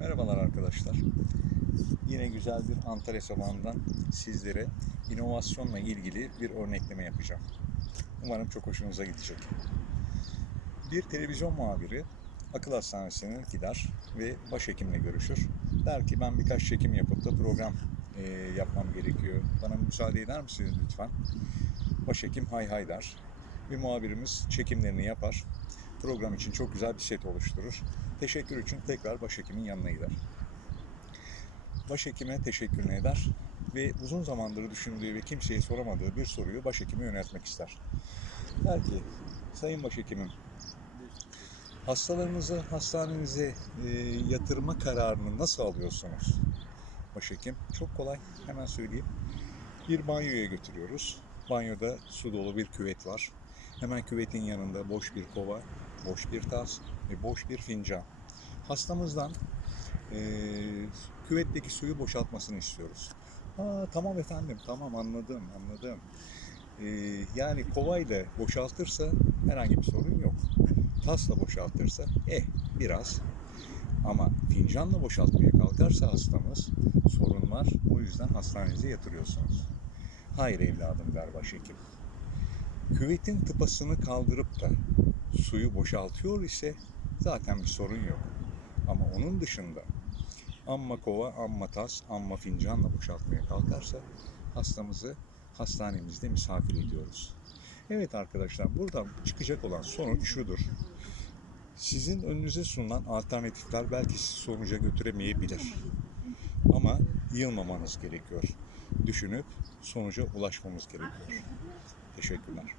Merhabalar arkadaşlar. Yine güzel bir Antalya sabahından sizlere inovasyonla ilgili bir örnekleme yapacağım. Umarım çok hoşunuza gidecek. Bir televizyon muhabiri akıl hastanesine gider ve başhekimle görüşür. Der ki ben birkaç çekim yapıp da program e, yapmam gerekiyor. Bana müsaade eder misiniz lütfen? Başhekim hay hay der. Bir muhabirimiz çekimlerini yapar. Program için çok güzel bir set oluşturur. Teşekkür için tekrar başhekimin yanına gider. Başhekime teşekkür eder ve uzun zamandır düşündüğü ve kimseye soramadığı bir soruyu başhekime yöneltmek ister. Der ki, Sayın Başhekimim, hastalarınızı hastanenize e, yatırma kararını nasıl alıyorsunuz? Başhekim, çok kolay, hemen söyleyeyim. Bir banyoya götürüyoruz. Banyoda su dolu bir küvet var. Hemen küvetin yanında boş bir kova, boş bir tas ve boş bir fincan. Hastamızdan eee, küvetteki suyu boşaltmasını istiyoruz. Aa, tamam efendim, tamam anladım, anladım. Eee, yani kovayla boşaltırsa herhangi bir sorun yok. Tasla boşaltırsa eh biraz. Ama fincanla boşaltmaya kalkarsa hastamız sorun var. O yüzden hastanenize yatırıyorsunuz. Hayır evladım der başhekim. Küvetin tıpasını kaldırıp da suyu boşaltıyor ise zaten bir sorun yok. Ama onun dışında amma kova, amma tas, amma fincanla boşaltmaya kalkarsa hastamızı hastanemizde misafir ediyoruz. Evet arkadaşlar buradan çıkacak olan sonuç şudur. Sizin önünüze sunulan alternatifler belki sizi sonuca götüremeyebilir. Ama yılmamanız gerekiyor. Düşünüp sonuca ulaşmamız gerekiyor. Teşekkürler.